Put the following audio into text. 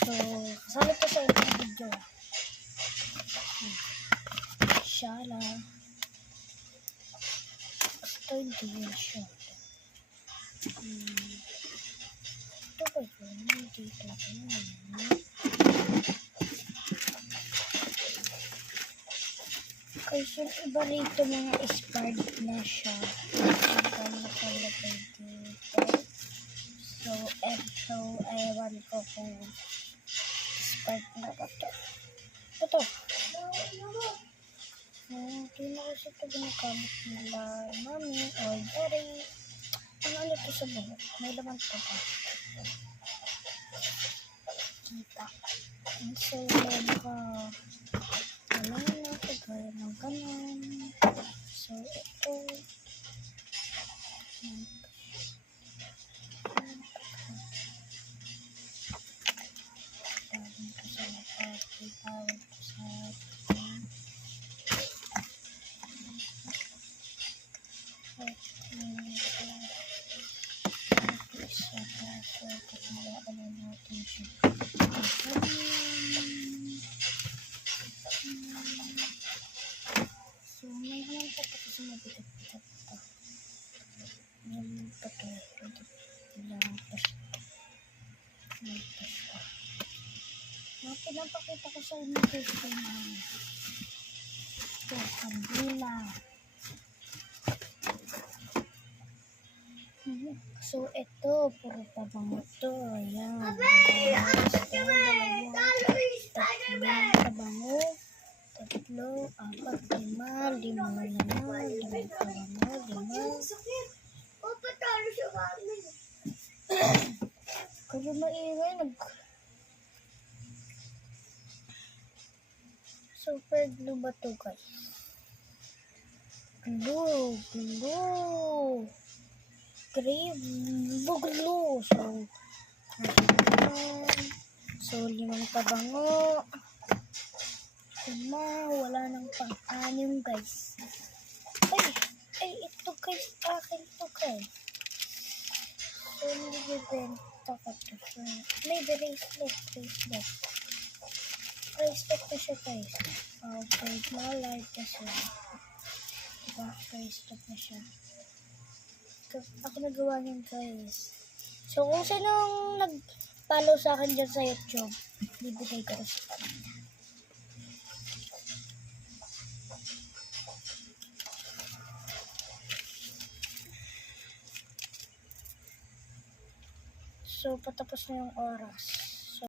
So, kasali ko sa itong video. Siya lang. Basta hindi yun siya. Ito ba yun? Dito ba yun? Kasi yung iba rito mga expired na siya. Ito nakalagay dito. So, eto, ewan ko kung expired na ba ito. Ito. Hindi na kasi ito ginagamit nila. Mami, or daddy. Ano ito sa buhok? May laman ito ba? Kita. So, baka wala na ito. Gaya ng ganun. So, ito. Tawag ko sa napati. Tawag ko sa so, may naman pa ito kasi mabigat-bigat ito. Yung pato, kailangan pa siya. Pinapakita ko sa inyo gusto namin. Ito, kandila. So, ito, puro pabango ito. Ayan. Tatlong pabango. 3, 4, 5, 5 na naman. 5 pabango, 5. Kaya maingay, super glue ba ito, guys? Glue. Glue. So, 5 pabango. 5, wala nang pang-anim, guys. Ay, ito, guys. Akin ito, guys. So, nilibenta ko ito. So, may bracelet. Bracelet na siya, guys. Okay, malay kasi. Diba, bracelet na siya. Ako nagawa niyan, guys. So, kung sinong nag-follow sa akin dyan sa YouTube, bibigay ko rin sa kanila. So, patapos na yung oras.